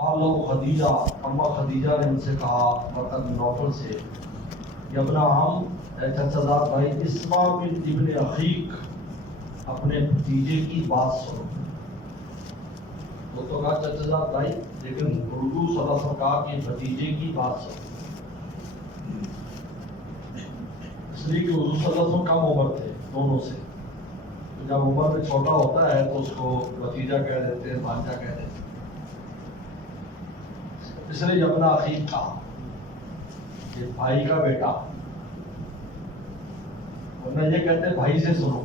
قالو خدیجہ، اما خدیجہ نے ان سے کہا ورقہ بن نوفل سے، ابن عم چچا زاد بھائی، اسمع من ابن اخیک، اپنے بھتیجے کی بات سنو۔ وہ تو کہا چچا زاد بھائی، لیکن اردو صلی اللہ علیہ وسلم کہا کہ بھتیجے کی بات سنو، اس لیے کہ حضور صلی اللہ علیہ وسلم کم عمر تھے دونوں سے، تو جب عمر میں چھوٹا ہوتا ہے تو اس کو بھتیجا کہہ دیتے ہیں، بھانجا کہہ دیتے ہیں، اس لیے اپنا عقیق کہا کہ بھائی کا بیٹا، ورنہ یہ کہتے ہیں بھائی سے سنو،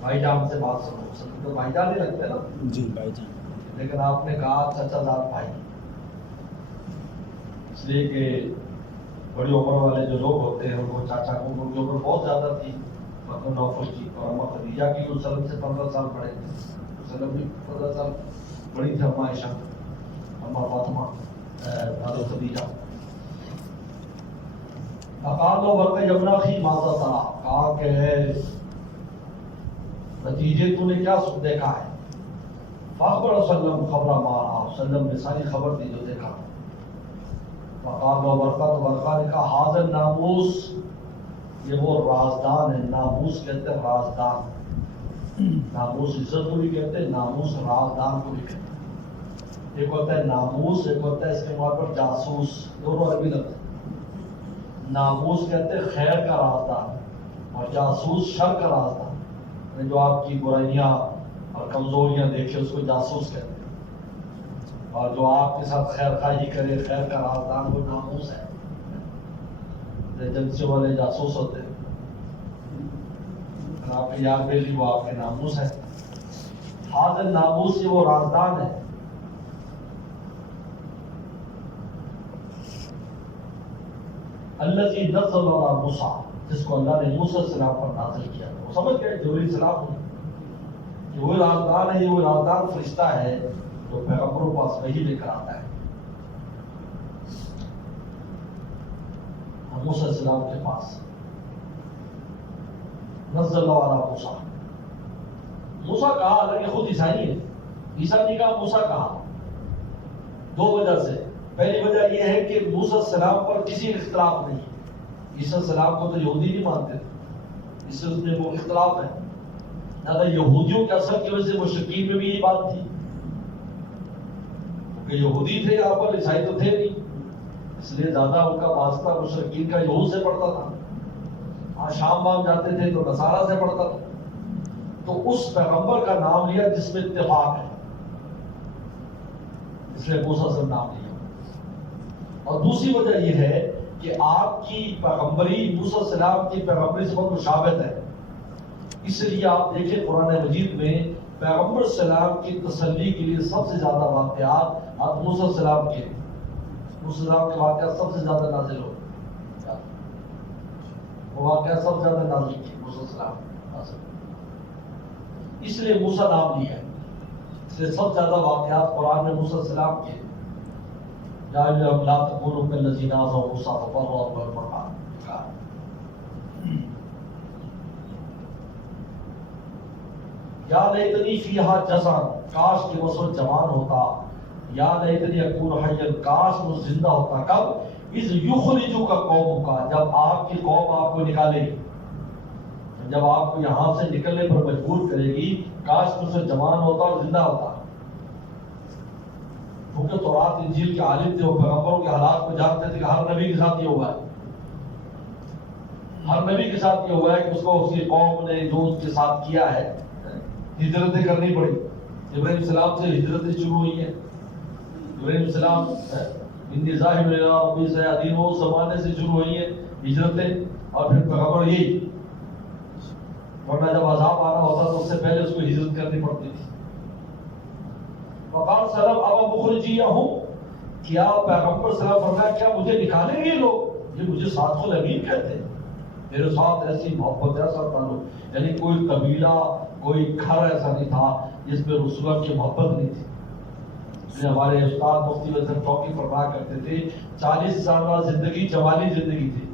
بھائی جان سے بات سنو، سب تو بھائی جان ہی لگتے نا جی بھائی جان، لیکن آپ نے کہا چچا زاد بھائی، اس لیے کہ بڑی عمر والے جو لوگ ہوتے ہیں ان کو چاچا کو، ان کی عمر بہت زیادہ تھی مطلب نوفل کی، اور اما خدیجہ کی وسلم سے 15 سال بڑے تھے، وسلم بھی 15 سال بڑی تھی اما عائشہ، اما فاطمہ، حضرت خدیجہ۔ فقالوا ورقہ ابن اخی ماذا ترى، کہا کہ بھتیجے تو نے کیا دیکھا ہے؟ فاخبر صلی اللہ علیہ وسلم خبر ما رأى، صلی اللہ علیہ وسلم نے ساری خبر دی جو دیکھا۔ فقالوا ورقہ، تو ورقہ نے کہا ھذا الناموس، یہ وہ رازدان ہے، ناموس کہتے ہیں رازدان، ناموس عزت کو بھی کہتے ہیں، ناموس رازدان کو بھی کہتے ہیں۔ ایک ہوتا ہے ناموس، ایک ہوتا ہے اس کے موقع پر جاسوس، دونوں عربی لفظ ہیں۔ ناموس کہتے ہیں خیر کا رازدار، اور جاسوس شر کا رازدار، یعنی جو آپ کی برائیاں اور کمزوریاں دیکھے اس کو جاسوس کہتے ہیں، اور جو آپ کے ساتھ خیر خواہی کرے، خیر کا رازدار، وہ ناموس ہے، ایجنسی والے جاسوس ہوتے ہیں، اگر آپ کے یار بیلی وہ آپ کے ناموس ہے۔ حاضر ناموس یہ وہ رازدان ہے، الذی نزل علی موسیٰ، جس کو اللہ نے موسیٰ علیہ السلام پر نازل کیا تھا۔ وہ سمجھ گئے جبرائیل علیہ السلام نے کہ وہ رازدان ہے، یہ وہ رازدان فرشتہ ہے جو پیغمبروں کے پاس وحی لے کر آتا ہے، موسیٰ علیہ السلام کے پاس نزل اللہ علی موسیٰ۔ موسیٰ کہا، حالانکہ خود عیسائی ہے، عیسیٰ نے کہا موسیٰ کہا، دو وجہ سے۔ پہلی وجہ یہ ہے کہ موسیٰ علیہ السلام پر کسی اختلاف نہیں ہے، عیسیٰ علیہ السلام کو تو یہودی نہیں مانتے تھے، اس سے وہ اختلاف ہے، لہٰذا یہودیوں کے اثر کی وجہ سے مشرکین میں بھی یہی بات تھی، کیونکہ یہودی تھے یہاں پر، عیسائی تو تھے نہیں، اس لیے زیادہ ان کا واسطہ مشرکین کا یہود سے پڑتا تھا، ہاں شام وام جاتے تھے تو نصارہ سے پڑتا تھا، تو اس پیغمبر کا نام لیا جس میں اتفاق ہے، اس لیے موسیٰ سے نام لیا۔ اور دوسری وجہ یہ ہے کہ آپ کی پیغمبری موسیٰ علیہ السلام کی پیغمبری سے بہت مشابہت ہے، اس لیے آپ دیکھیں قرآن مجید میں پیغمبر صلی اللہ علیہ وسلم کی تسلی کے لیے سب سے زیادہ واقعات آپ موسیٰ علیہ السلام کے، موسیٰ علیہ السلام کے واقعات سب سے زیادہ نازل ہو، وہ واقعات سب سے زیادہ نازل کی موسیٰ علیہ السلام، اس لیے موسیٰ نام لیا ہے، اس لیے سب سے زیادہ واقعات قرآن میں موسیٰ علیہ السلام کے، یا لا تکونوا کالذین آذوا موسیٰ فبرأہ منہم، یا لیتنی فیہا جزعا، کاش کہ وہ وقت جوان ہوتا، یا لیتنی اکون حیا، کاش وہ زندہ ہوتا، کب؟ اذ یخرجک قومک، جب آپ کی قوم آپ کو نکالے گی، جب آپ کو یہاں سے نکلنے پر مجبور کرے گی، کاش اس سے جوان ہوتا اور زندہ ہوتا، کیونکہ تورات انجیل کے عالم تھے، وہ پیغمبروں کے حالات کو جانتے تھے کہ ہر نبی کے ساتھ یہ ہوا ہے، ہر نبی کے ساتھ یہ ہوا ہے کہ اس کو اس کی قوم نے جو اس کے ساتھ کیا ہے، ہجرتیں کرنی پڑی، ابراہیم السلام سے ہجرتیں شروع ہوئی ہیں، ابراہیم السلام انی ذاہب الی ربی سیہدین، وہ زمانے سے شروع ہوئی ہیں ہجرتیں، اور پھر پیغمبر یہی، ورنہ جب عذاب آنا ہوتا تو اس سے پہلے اس کو ہجرت کرنی پڑتی تھی۔ وقال صلی اللہ علیہ وسلم مخرجیہم، کیا پیغمبر صلی اللہ علیہ وسلم فرمایا کیا مجھے نکالیں گے لوگ، یہ مجھے صادق الامین کہتے ہیں، میرے ساتھ ایسی محبت، ایسا تعلق، یعنی کوئی قبیلہ کوئی گھر ایسا نہیں تھا جس پہ رسول اللہ کی محبت نہیں تھی، اس لیے ہمارے استاد مفتی وزیر چوکی فرمایا کرتے تھے 40 سالہ زندگی جمالی زندگی تھی،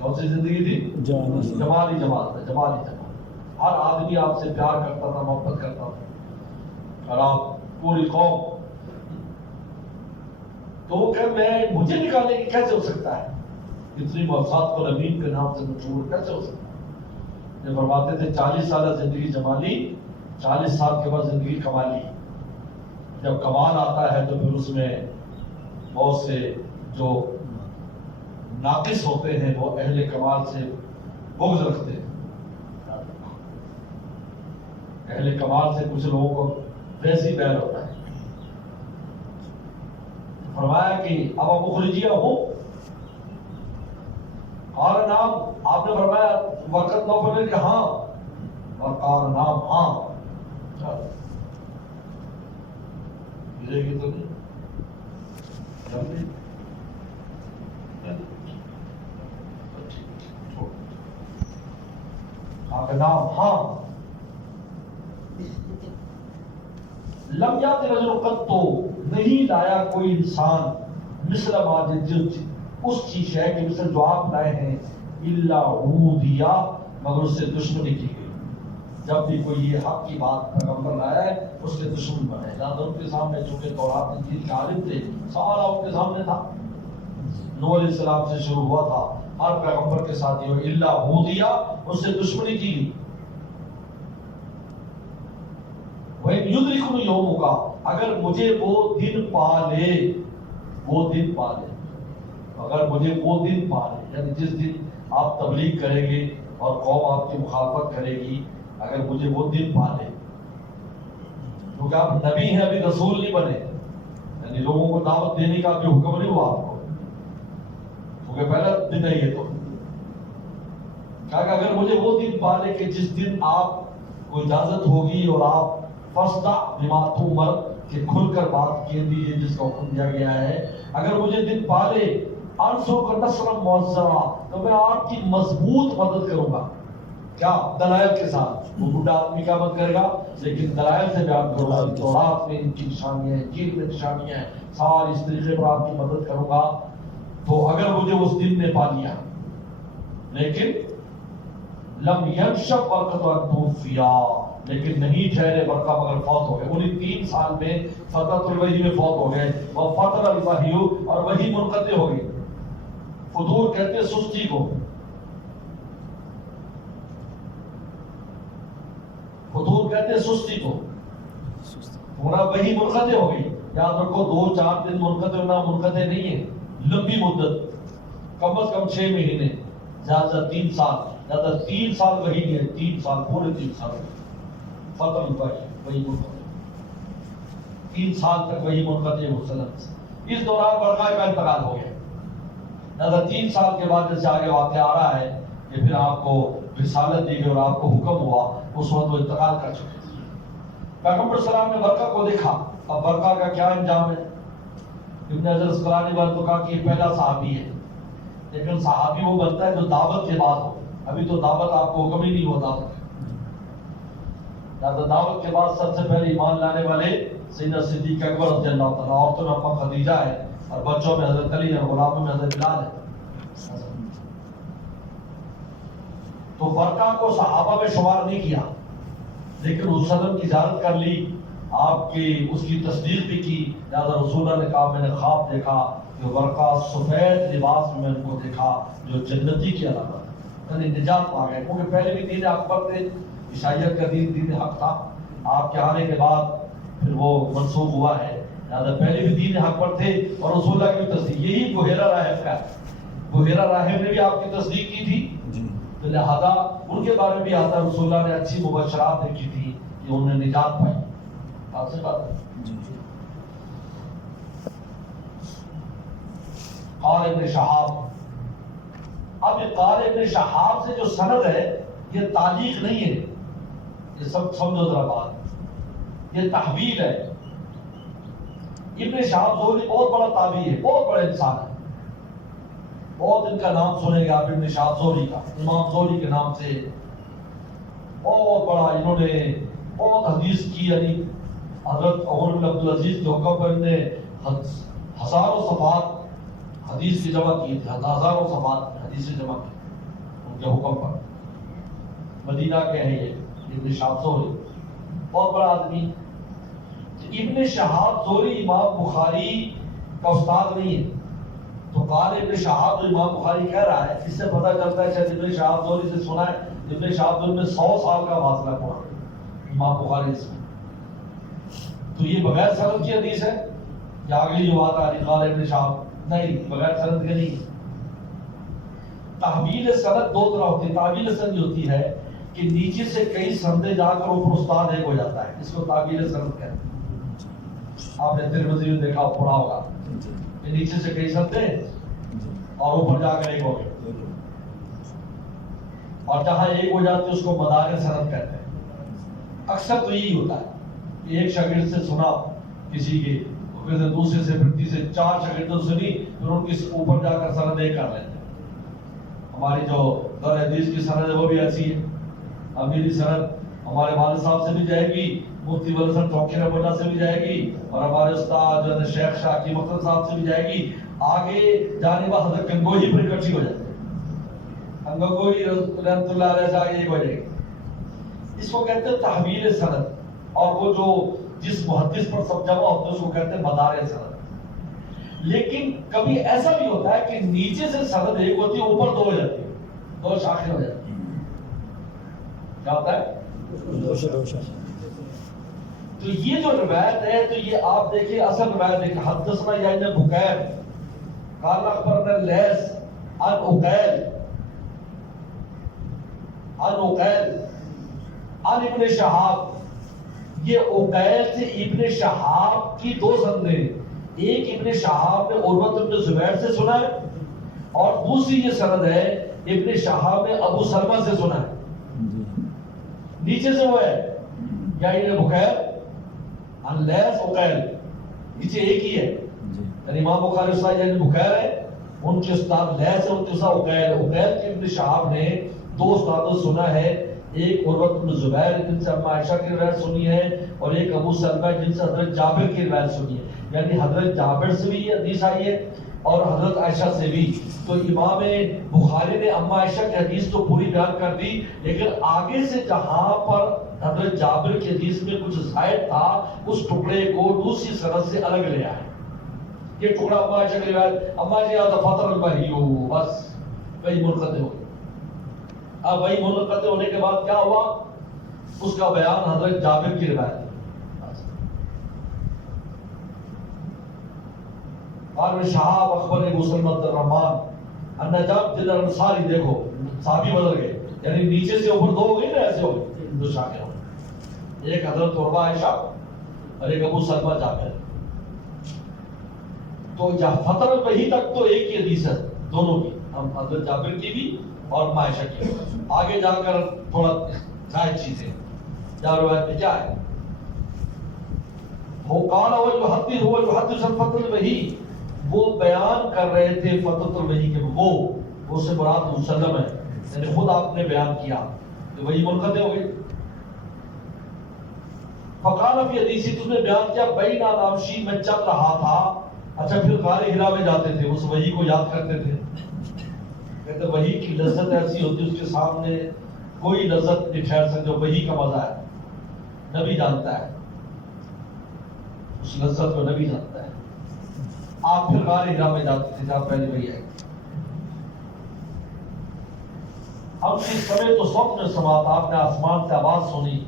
کون سی زندگی تھی؟ جمالی جمال، جمالی جمال، ہر آدمی آپ سے پیار کرتا تھا، محبت کرتا تھا، اور آپ پوری قوم تو وہ کہ میں مجھے نکالنے کی کیسے ہو سکتا ہے؟ اتنی موساد کو امین کے نام سے مشہور کیسے ہو سکتا ہے؟ یہ فرماتے تھے 40 سالہ زندگی جما لی، 40 سال کے بعد زندگی کما لی. جب کمال آتا ہے تو پھر اس میں بہت سے جو ناقص ہوتے ہیں وہ اہل کمال سے بغض رکھتے ہیں. اہل کمال سے کچھ لوگوں کو ویسی بیل ہوتا ہے. فرمایا کہ اب ابو خرجیہ ہو اور نام آپ نے فرمایا وقت نوفل کہ ہاں، اور کار نام ہاں ملے گی تو نہیں آپ کا نام ہاں. لم یات رجل قط تو نہیں لایا کوئی انسان مثل ماجد اس چیز ہے کہ مثل جو آپ لائے ہیں الا عودیا مگر اس سے دشمنی کی گئی. جب بھی کوئی یہ حق کی بات پیغمبر لایا ہے اس کے دشمن بنے. زیادہ ان کے سامنے چونکہ تورات انجیل کے عالم تھے، سارا ان کے سامنے تھا. نوح علیہ السلام سے شروع ہوا تھا، ہر پیغمبر کے ساتھ یہ الا عودیا اس سے دشمنی کی گئی. وَإِنْ يُدْرِكُنِ يَوْمُكَ اگر مجھے وہ دن پا لے، وہ دن پا لے، اگر مجھے وہ دن پا لے، یعنی جس دن آپ تبلیغ کریں گے اور قوم آپ کی مخالفت کرے گی، اگر مجھے وہ دن پا لے، کیونکہ آپ نبی ہیں ابھی رسول نہیں بنے، یعنی لوگوں کو دعوت دینے کا بھی حکم نہیں ہوا آپ کو، کیونکہ پہلا دن ہے یہ. تو کہا کہ اگر مجھے وہ دن پا لے کہ جس دن آپ کو اجازت ہوگی اور آپ فَاسْدَعْ بِمَا تُؤْمَرْ کہ کھل کر بات کہہ دیجیے جس کا حکم دیا گیا ہے، اگر مجھے دن پالے انصرک نصرا معزرا تو میں آپ کی مضبوط مدد کروں گا. کیا؟ دلائل کے ساتھ. وہ بوڑھا آدمی کیا مدد کرے گا؟ لیکن دلائل سے بیان کروں گا. تورات میں ان کی نشانیاں ہیں، انجیل میں نشانیاں ہیں، ساری اس طریقے پر آپ کی مدد کروں گا. تو اگر مجھے اس دن نے پا لیا، لیکن لم ينشب برکت توفیا لیکن نہیں ٹھہرے برقع مگر فوت ہو گئے. انہیں 3 سال میں فترۃ الوحی میں فوت ہو گئے. وہ فتر الوحی اور وہی منقطع ہو گئی. فطور کہتے ہیں سستی کو، فطور کہتے ہیں سستی کو. پورا وہی منقطع ہو گئی. یاد رکھو 2-4 دن منقطع ہونا منقطع نہیں ہے، لمبی مدت، کم از کم 6 مہینے، زیادہ 3 سال، زیادہ 3 سال وہی ہے. 3 سال پورے 3 سال فتح وہی منقطع، 3 سال تک وہی منقطع مسلم. اس دوران برقع کا انتقال ہو گیا. زیادہ 3 سال کے بعد جیسے آگے واقعہ آ رہا ہے کہ پھر آپ کو رسالت دی گئی اور آپ کو حکم ہوا، اس وقت وہ انتقال کر چکے تھے. پیغمبر صلی اللہ علیہ وسلم نے برقع کو دیکھا. اب برقع کا کیا انجام ہے؟ ابن حجر اسقلانی والے تو کہا کہ یہ پہلا صحابی ہے، لیکن صحابی وہ بنتا ہے جو دعوت کے بعد ہو. ابھی تو دعوت آپ کو حکم ہی نہیں ہوا دعوت. دعوت کے بعد سب سے پہلے ایمان لانے والے سیدنا صدیق اکبر رضی اللہ تعالیٰ، عورتوں میں اما خدیجہ ہے، اور بچوں میں حضرت علی ہے، غلاموں میں حضرت بلال ہے. تو برقع کو صحابہ میں شمار نہیں کیا، لیکن رسول اللہ کی زیارت کر لی، آپ کی اس کی تصدیق بھی کی. لہٰذا رسول اللہ نے کہا میں نے خواب دیکھا کہ برقع سفید لباس میں ان کو دیکھا جو جنتی کی علامت، یعنی نجات پا گئے. کیونکہ پہلے بھی دین اکبر تھے، عیسائیت کا دین حق تھا. آپ کے آنے کے بعد پھر وہ منسوخ ہوا ہے. لہٰذا پہلے بھی دین حق پر تھے اور رسول اللہ کی تصدیق. یہی بحیرہ راہب کا، بحیرہ راہب نے بھی آپ کی تصدیق کی تھی. تو لہذا ان کے بارے میں بھی آتا رسول اللہ نے اچھی مبشرات دیکھی تھی کہ انہوں نے نجات پائی. آپ سے بات ہے. قال ابن شہاب. اب یہ قال ابن شہاب سے جو سند ہے یہ تعلیق نہیں ہے، یہ سب سمجھو ذرا بات، یہ تحویل ہے. ابن شہاب زہری بہت بڑا تابعی ہے، بہت بڑا انسان ہے. بہت ان کا نام سنے گا آپ ابن شہاب زہری کا، امام زہری کے نام سے. بہت بڑا، انہوں نے بہت حدیث کی، یعنی حضرت عمر بن عبدالعزیز کے حکم پر نے ہزاروں صفحات حدیث کی جمع کی تھی، ہزاروں صفحات حدیث جمع کی ان کے حکم پر. مدینہ کے ہیں یہ ابن شہاب زہری، بہت بڑا آدمی. ابن شہاب زہری امام بخاری کا استاد نہیں ہے. تو قال ابن شہاب جو امام بخاری کہہ رہا ہے اس سے پتہ چلتا ہے شاید ابن شہاب زہری سے سنا ہے. ابن شہاب زہری میں 100 سال کا فاصلہ پڑا امام بخاری سے. تو یہ بغیر سند کی حدیث ہے یا اگلی جو بات آ رہی قال ابن شہاب نہیں بغیر سند کے نہیں. تحویل سند دو طرح ہوتی ہے. تحویل سند ہوتی ہے کہ نیچے سے کئی سندیں جا کر اوپر استاد ایک ہو جاتا ہے, اس کو تحویل سند کہتے ہیں. آپ نے ترمذی میں دیکھا پڑھا ہوگا کہ نیچے سے کئی سندیں اور اوپر جا کر ایک ہو گئے, اور جہاں ایک ہو جاتی ہے اس کو مدار سند کہتے ہیں. اکثر تو یہی ہوتا ہے کہ ایک شاگرد سے سنا کسی کے, پھر دوسرے سے, پھر تیسرے, 4 شاگردوں سے سنی, پھر ان کے اوپر جا کر سند ایک کر لیتے ہیں. ہماری جو در حدیث کی سند ہے وہ بھی ایسی ہے. میری سند ہمارے والد صاحب سے بھی جائے گی, مفتی ولسن توقیر رحمۃ اللہ سے بھی جائے گی, اور ہمارے استاد جو ہے شیخ شاکی مختار صاحب سے بھی جائے گی. آگے جانے بعد حضرت گنگوہی پر اکٹھی ہو جاتے ہیں. گنگوہی رحمۃ اللہ علیہ سے آگے ایک ہو جائے گی. اس کو کہتے ہیں تحویل سند, اور وہ جو جس محدث پر سب جمع ہوتے ہیں اس کو کہتے ہیں مدار سند. لیکن کبھی ایسا بھی ہوتا ہے کہ نیچے سے سند ایک ہوتی ہے, اوپر 2 ہو جاتی ہے, 2 شاخیں ہو جاتی ہیں. کیا ہوتا ہے؟ تو یہ جو روایت ہے تو یہ آپ دیکھیں اصل روایت ہے کہ حدثنا یا ابن بکیر قال اخبرنا لیث عن عقیل عن ابن شہاب. یہ عقیل سے ابن شہاب کی 2 سندیں, ایک ابن شہاب نے عروہ بن زبیر سے سنا ہے, اور دوسری یہ سند ہے ابن شہاب نے ابو سلمہ سے سنا ہے. نیچے سے وہ ہے یا ابن بکیر عن لیث عقیل, نیچے ایک ہی ہے. یعنی امام بخاری استاد ابن بکیر ہے, ان کے استاد لیث ہے, ان کے استاد عقیل. عقیل کے ابن شہاب نے 2 استادوں سے سنا ہے, ایک عروہ بن زبیر جن سے اما عائشہ کی روایت سنی ہے, اور ایک ابو سلمہ جن سے حضرت جابر کی روایت سنی ہے. یعنی حضرت جابر سے بھی یہ حدیث آئی ہے اور حضرت عائشہ سے بھی. تو امام بخاری نے اما عائشہ کی حدیث تو پوری بیان کر دی, لیکن آگے سے جہاں پر حضرت جابر کی حدیث میں کچھ زائد تھا اس ٹکڑے کو دوسری سند سے الگ لے آئے. یہ ٹکڑا اما عائشہ کی روایت, اما جی یاد فطر البہی ہو, بس وہی منقطع ہو. اب وہی منقطع ہونے کے بعد کیا ہوا, اس کا بیان حضرت جابر کی روایت. اور شہاب اخبر ابو سلمہ عبد الرحمن النجاب دل انصاری, دیکھو صحابی بدل گئے, یعنی نیچے سے اوپر 2 ہو گئی نا, ایسے ہو گئی 2 شاخیں ہو گئی. ایک حضرت عروہ عائشہ اور ایک ابو سلمہ جابر. تو فتر البہی تک تو ایک ہی حدیث ہے دونوں کی, ہم حضرت جابر کی بھی اور عائشہ کی. آگے جا کر تھوڑا زائد چیزیں یا روایت میں کیا ہے, وہ قال هو يحدث فتر البہی, وہ بیان کر رہے تھے فتح الوحی کے, وہ سے مراد مسلم ہے, یعنی خود آپ نے بیان کیا کہ وہی منقطع ہو گئی. فقال فی حدیثی, تم نے بیان کیا بین نامشی میں چل رہا تھا. اچھا پھر غار ہرا میں جاتے تھے, اس وحی کو یاد کرتے تھے. کہتے وحی کی لذت ایسی ہوتی ہے اس کے سامنے کوئی لذت نہیں ٹھہر سکتے. وحی کا مزہ ہے, نبی جانتا ہے اس لذت کو, نبی جانتا ہے. آپ پھر غار ہرا میں جاتے تھے جہاں پہلے وہی آئی. اب اس سمے تو سب نے سماعت, آپ نے آسمان سے آواز سنی.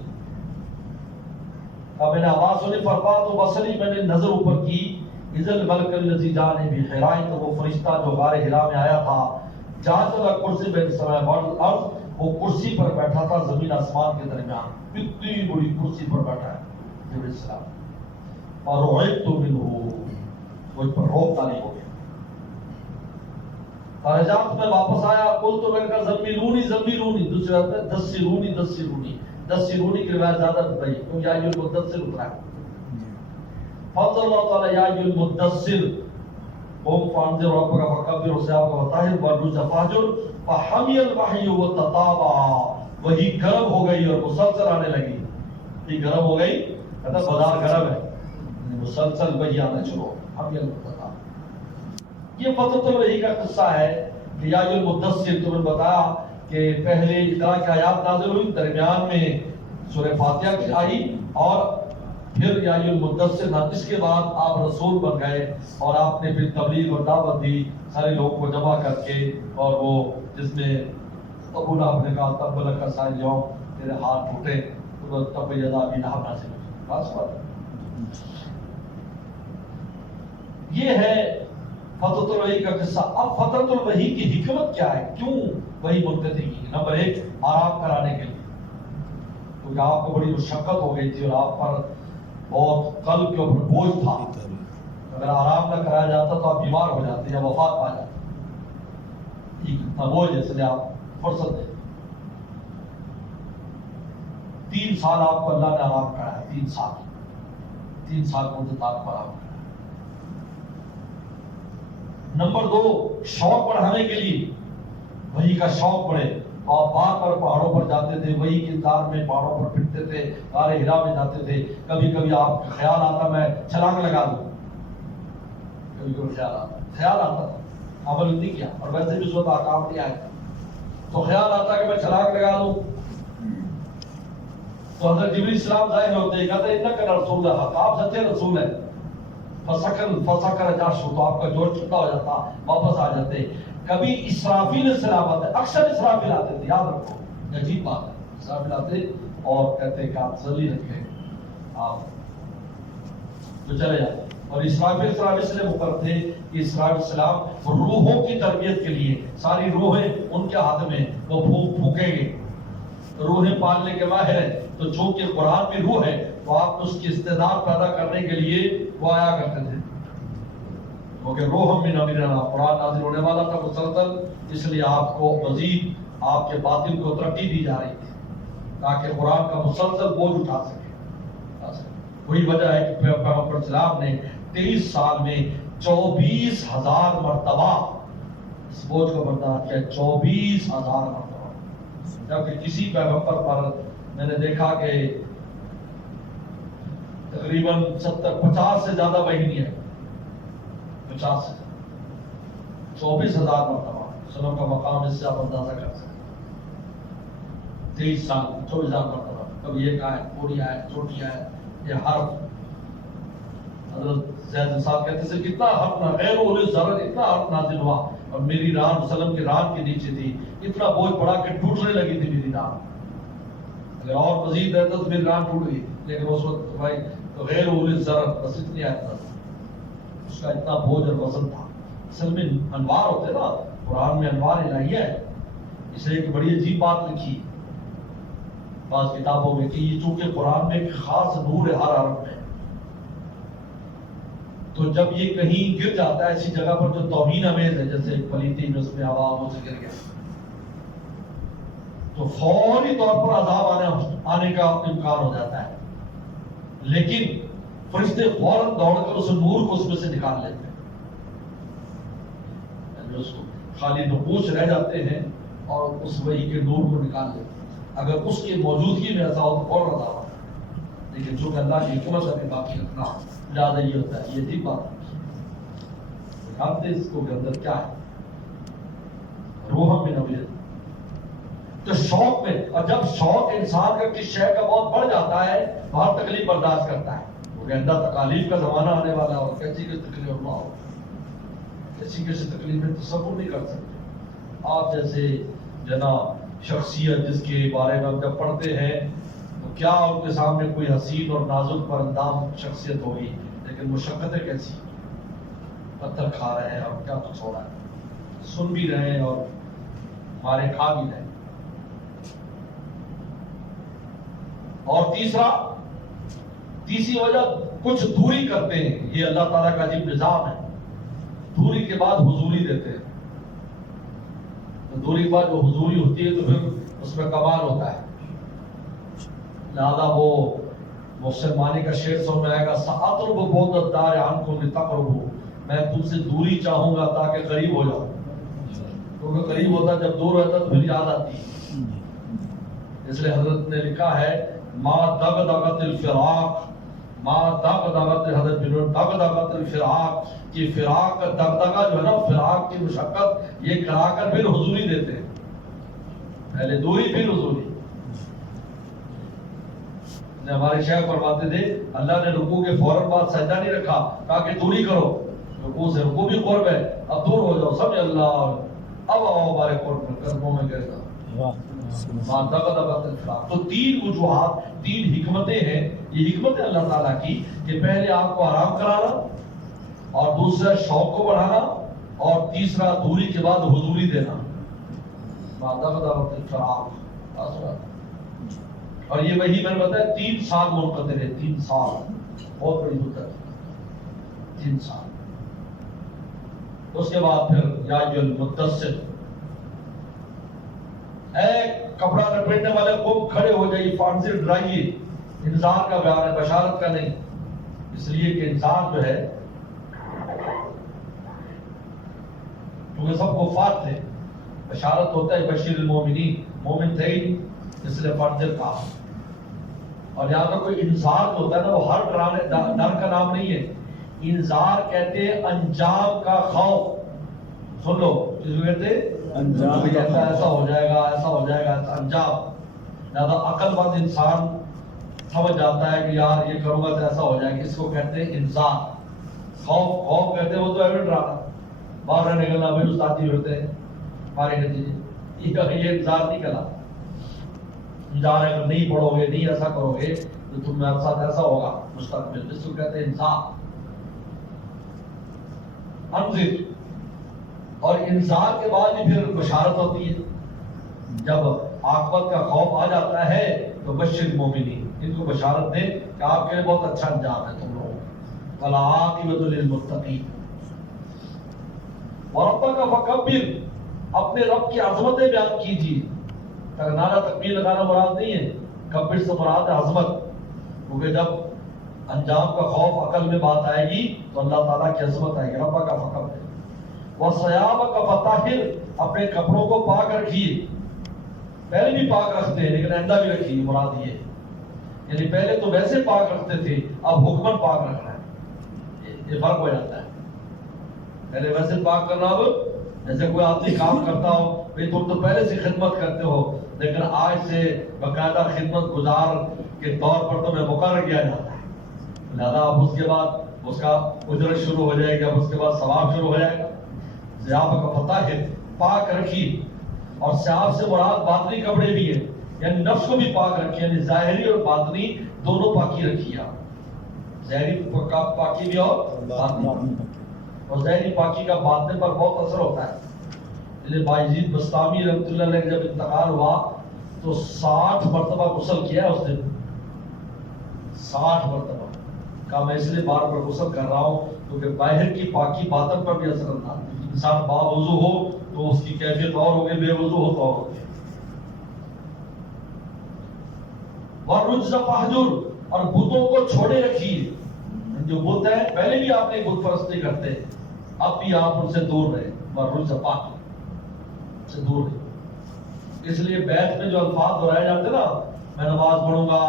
اب میں نے آواز سنی, فرفعت بصری, میں نے نظر اوپر کی, اذا الملک الذی جانب حراء, تو وہ فرشتہ جو غار ہرا میں آیا تھا, جالس علی کرسی بین السماء والارض, وہ کرسی پر بیٹھا تھا زمین آسمان کے درمیان. اتنی بڑی کرسی پر بیٹھا ہے جبرائیل السلام. اور رعبت منہ, وہ پر روب تاری ہو گیا. فرجعت میں واپس آیا, قلت میں نے کہا زمیلونی زمیلونی, دوسری بات ہے دسرونی دسرونی. دسرونی کی روایت زیادہ بتائی کیونکہ یا ایھا المدثر اترا ہے. فضل اللہ تعالی یا ایھا المدثر قم فانذر ربک فکبر وثیابک وطہر والرجز فاہجر فحمی الوحی وتتابع. وہی گرم ہو گئی اور مسلسل آنے لگی. یہ گرم ہو گئی, کہتا بازار گرم ہے, مسلسل وہی آنا شروع. حمی الوحی, یہ فتح الوحی کا قصہ ہے کہ یا ایھا المدثر, تمہیں بتایا کہ پہلے اقرا کی آیات نازل ہوئی, درمیان میں سورہ فاتحہ کی آئی, اور پھر یا المدثر تھا، اس کے بعد آپ رسول بن گئے اور آپ نے پھر تبلیغ اور دعوت دی سارے لوگوں کو جمع کر کے، اور وہ جس میں ابو لہب نے کہا تب بلک کا سائے جاؤ تیرے ہاتھ ٹوٹے تو تب یدا بھی لہب نازل ہوئی. بس بات یہ ہے فترۃ الوحی کا قصہ. اب فترۃ الوحی کی حکمت کیا ہے؟ کیوں وحی منقطع کی؟ نمبر ایک، آرام کرانے کے لیے، کیونکہ آپ کو بڑی مشقت ہو گئی تھی اور آپ پر بہت قلب کے اوپر بوجھ تھا. اگر آرام نہ کرایا جاتا تو آپ بیمار ہو جاتے یا وفات پا جاتے. اتنا بوجھ ہے، اس لیے آپ فرصت دیں. 3 سال آپ کو اللہ نے آرام کرایا. 3 سال مدت آپ کو آرام کرایا. نمبر 2، شوق بڑھانے کے لیے، وحی کا شوق بڑھے. آپ بار بار پہاڑوں پر جاتے تھے، وحی کے انتظار میں پہاڑوں پر پھرتے تھے، غار ہرا میں جاتے تھے. کبھی کبھی آپ کا خیال آتا میں چھلانگ لگا دوں، کبھی کبھی خیال آتا تھا، عمل نہیں کیا، اور ویسے بھی اس وقت احکام نہیں آئے تو خیال آتا کہ میں چھلانگ لگا دوں. تو حضرت جبریل السلام ظاہر ہوتے ہیں، کہتے ہیں انک رسول اللہ، آپ سچے رسول ہیں. فسکر جاشو، تو آپ کا جوش چھٹا ہو جاتا، واپس آ جاتے. کبھی اسرافیل السلام آتے، اکثر اسرافیل آتے تھے، یاد رکھو عجیب بات ہے. اسرافیل آتے اور کہتے کہ آپ تسلی رکھیں، آپ تو چلے جاتے. اور اسرافیل اس لیے مقرر تھے کہ اسرافیل السلام روحوں کی تربیت کے لیے، ساری روحیں ان کے ہاتھ میں، وہ پھونکیں گے. روحیں پالنے کے ماہر ہیں، تو چونکہ قرآن بھی روح ہے تو آپ اس کی استعداد پیدا کرنے کے لیے وہ آیا کرتے تھے. کیونکہ روح من امرنا، قرآن نازل ہونے والا تھا مسلسل، اس لیے آپ کو مزید آپ کے باطن کو ترقی دی جا رہی تھی تاکہ قرآن کا مسلسل بوجھ اٹھا سکے. وہی وجہ ہے کہ پیغمبر اسلام نے 23 سال میں 24,000 مرتبہ اس بوجھ کو برداشت کیا. 24,000 مرتبہ. جبکہ کسی پیغمبر پر میں نے دیکھا کہ تقریباً 50 سے زیادہ وحی نہیں ہے. 50 سے 24,000 مرتبہ سلام کا مقام، اس سے آپ اندازہ کر سکتے. 23 سال 24,000 مرتبہ. کبھی ایک آئے، تھوڑی آئے، چھوٹی آئے، یہ حرف. حضرت زید صاحب کہتے تھے کتنا حرف نہ غیر اولی ذرت، اتنا حرف نازل ہوا اور میری ران وسلم کی ران کے نیچے تھی، اتنا بوجھ پڑا کہ ٹوٹنے لگی تھی میری ران. اگر اور مزید رہتا تو میری ران ٹوٹ گئی، لیکن اس وقت بھائی تو غیر اولی ذرت بس اتنی آیت تھا، اس کا اتنا بوجھ اور وزن تھا. اصل میں انوار ہوتے نا، قرآن میں انوار الہیہ ہے. اس لیے ایک بڑی عجیب بات لکھی بعض کتابوں میں کہ یہ چونکہ قرآن میں ایک خاص نور ہے ہر حرف میں، تو جب یہ کہیں گر جاتا ہے ایسی جگہ پر جو توہین امیز ہے، جیسے پلیتی میں اس میں عوام سے گر گیا، تو فوری طور پر عذاب آنے کا امکان ہو جاتا ہے. لیکن فرشتے فوراً دوڑ کر اس نور کو اس میں سے نکال لیتے ہیں، یعنی اس کو خالی نقوش رہ جاتے ہیں اور اس وحی کے نور کو نکال لیتے ہیں. اگر اس کی موجودگی میں ایسا ہو تو فوراً عذاب آتا ہے، لیکن چونکہ اللہ کی حکمت ہے باقی رکھنا زیادہ یہ ہوتا ہے. یہ عجیب بات ہے. جانتے اس کو کے اندر کیا ہے؟ روح میں نویت. تو شوق میں، اور جب شوق انسان کا کس شے کا بہت بڑھ جاتا ہے بہت تکلیف برداشت کرتا ہے. کیونکہ اندر تکالیف کا زمانہ آنے والا ہے اور کیسی کی تکلیف نہ ہو، کسی تکلیف میں تصور نہیں کر سکتے. آپ جیسے جناب شخصیت جس کے بارے میں ہم جب پڑھتے ہیں تو کیا ان کے سامنے کوئی حسین اور نازک پر اندام شخصیت ہوگی، لیکن مشقتیں کیسی، پتھر کھا رہے ہیں اور کیا کچھ ہو رہا ہے، سن بھی رہے ہیں اور ہمارے کھا بھی رہے ہیں. اور تیسری وجہ کچھ دوری کرتے ہیں. یہ اللہ تعالیٰ کا عجیب نظام ہے، دوری کے بعد حضوری دیتے ہیں. تو دوری کے بعد جو حضوری ہوتی ہے تو پھر اس میں کمال ہوتا ہے. لہذا وہ محسن مانی کا شعر سن میں آئے گا، سأطلب بعد الدار عنکم لتقربوا، میں تم سے دوری چاہوں گا تاکہ قریب ہو جاؤ. کیونکہ قریب ہوتا جب دور رہتا تو پھر یاد آتی. اس لیے حضرت نے لکھا ہے ما دغدغت الفراق، ما دغدغت، حضرت دغدغت الفراق، کہ فراق کا دغدغہ جو ہے نا، فراق کی مشقت یہ کرا کر پھر حضوری دیتے ہیں. پہلے دوری پھر حضوری. ہمارے شیخ فرماتے تھے اللہ نے رکوع کے فوراً بعد سجدہ نہیں رکھا، کہا کہ دوری کرو، رکوع سے رکوع بھی قرب ہے، اب دور ہو جاؤ، سمجھ اللہ، اب آؤ ہمارے قرب قدموں میں گرے گا۔ تو تین وجوہات، تین حکمتیں ہیں، یہ حکمت ہے اللہ تعالیٰ کی کہ پہلے آپ کو آرام کرانا، اور دوسرا شوق کو بڑھانا، اور تیسرا دوری کے بعد حضوری دینا۔ اور یہ وہی میں نے بتایا 3 سال منقطع ہے، 3 سال بہت بڑی مدت، 3 سال۔ اس کے بعد پھر یا المدثر، اے کپڑا لپیٹنے والے قوم کھڑے ہو جائیے، فان سے ڈرائیے۔ انذار کا بیان ہے، بشارت کا نہیں، اس لیے کہ انسان جو ہے کیونکہ سب کفار تھے، بشارت ہوتا ہے بشیر المومنین، مومن تھے ہی اس لیے فانزر کہا۔ اور یہاں کا کوئی انذار ہوتا ہے نا، وہ ہر ڈرانے ڈر کا نام نہیں ہے، انذار کہتے ہیں انجام کا خوف۔ سن لو جس کو کہتے ہیں انجام، ایسا ہو جائے گا، ایسا ہو جائے گا، انجام۔ لہذا عقل مند انسان سمجھ جاتا ہے کہ یار یہ کروں گا تو ایسا ہو جائے گا، اس کو کہتے ہیں انذار۔ خوف، خوف کہتے ہیں وہ تو ایویں ڈرانا، باہر نکلنا، بھائی استادی ہوتے ہیں ہمارے نتیجے، یہ انذار نہیں کہلاتا۔ انذار ہے کہ نہیں پڑھو گے، نہیں ایسا کرو گے تو تمہارے ساتھ ایسا ہوگا مستقبل، اس کو کہتے ہیں انذار۔ انذر، اور انذار کے بعد ہی پھر بشارت ہوتی ہے۔ جب عاقبت کا خوف آ جاتا ہے تو بشر المومنین، ان کو بشارت دے کہ آپ کے لیے بہت اچھا انجام ہے تم لوگوں کا، والعاقبۃ للمتقین۔ وربک فکبر، اپنے رب کی عظمتیں بیان کیجیے۔ نعرہ تکبیر لگانا مراد نہیں ہے، کبر سے مراد ہے عظمت، کیونکہ جب انجام کا خوف عقل میں بات آئے گی تو اللہ تعالیٰ کی عظمت آئے گی۔ ربک فکبر وثیابک فطہر، اپنے کپڑوں کو پاک رکھیے۔ پہلے بھی پاک رکھتے ہیں لیکن آئندہ بھی رکھیے، مراد یہ، یعنی پہلے تو ویسے پاک رکھتے تھے، اب حکمن پاک رکھنا ہے، یہ فرق ہو جاتا ہے۔ پہلے ویسے پاک کرنا، اب جیسے کوئی آدمی کام کرتا ہو، بھئی تم تو پہلے سے خدمت کرتے ہو، لیکن آج سے باقاعدہ خدمت گزار کے طور پر تمہیں مقرر کیا جاتا ہے، لہذا اب اس کے بعد اس کا اجرت شروع ہو جائے گا، اب اس کے بعد ثواب شروع ہو جائے گا۔ ثیابک فطہر، پاک رکھی، اور ثیاب سے مراد باطنی کپڑے بھی ہیں، یعنی نفس کو بھی پاک رکھی، یعنی ظاہری اور باطنی دونوں پاکی رکھی آپ، ظاہری پاکی بھی اور باطنی، اور ظاہری پاکی کا باطن پر بہت اثر ہوتا ہے۔ بایزید بسطامی رحمۃ اللہ علیہ جب انتقال ہوا تو 60 مرتبہ غسل کیا اس دن، 60 مرتبہ۔ کہا میں اس لیے بار بار غسل کر رہا ہوں کیونکہ باہر کی پاکی باطن پر بھی اثر ہوتا ہے۔ انسان باوضو ہو تو اس کی کیفیت اور ہوگی، بے وضو ہو تو اور ہوگی۔ وَالرُّجْزَ فَاہْجُرْ، اور بتوں کو چھوڑے رکھیے۔ جو بت ہیں پہلے بھی آپ نے بت پرستی کرتے، اب بھی آپ ان سے دور رہے، وَالرُّجْزَ فَاہْجُرْ سے دور رہے۔ اس لیے بیت میں جو الفاظ دہرائے جاتے نا، میں نماز پڑھوں گا،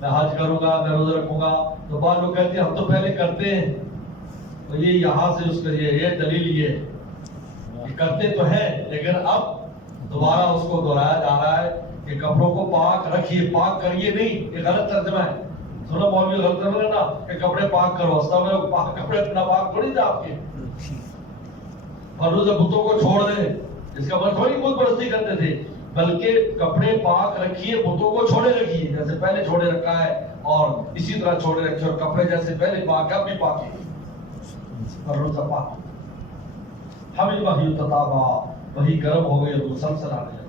میں حج کروں گا، میں روزہ رکھوں گا، تو بعض لوگ کہتے ہیں ہم تو پہلے کرتے ہیں، تو یہ یہاں سے اس کے یہ دلیل یہ کرتے تو ہیں لیکن اب دوبارہ اس کو دہرایا جا رہا ہے کہ کپڑوں کو پاک رکھیے، پاک کریے نہیں، یہ غلط ترجمہ ہے۔ سنو مولوی غلط ترجمہ ہے نا کہ کپڑے پاک کرو، استغفر پاک کپڑے اپنا پاک تھوڑی تھے آپ کے، اور روزہ بتوں کو چھوڑ دیں، اس کا مطلب تھوڑی بت پرستی کرتے تھے، بلکہ کپڑے پاک رکھیے، بتوں کو چھوڑے رکھیے، جیسے پہلے چھوڑے رکھا ہے اور اسی طرح چھوڑے رکھیے، اور کپڑے جیسے پہلے پاک اب بھی پاک ہے، اور روزہ پاک۔ حمل وحی تتابع، وہی گرم ہو گئی اور مسلسل آنے لگا۔